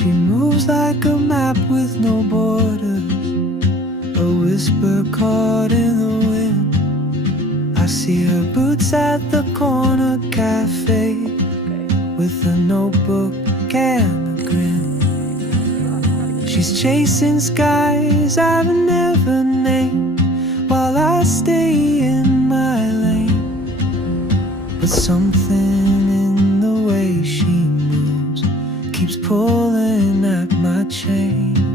She moves like a map with no borders, a whisper caught in the wind. I see her boots at the corner cafe, with a notebook and a grin. She's chasing skies I've never named, while I stay in my lane. But something in the way she moves keeps pulling at my chain.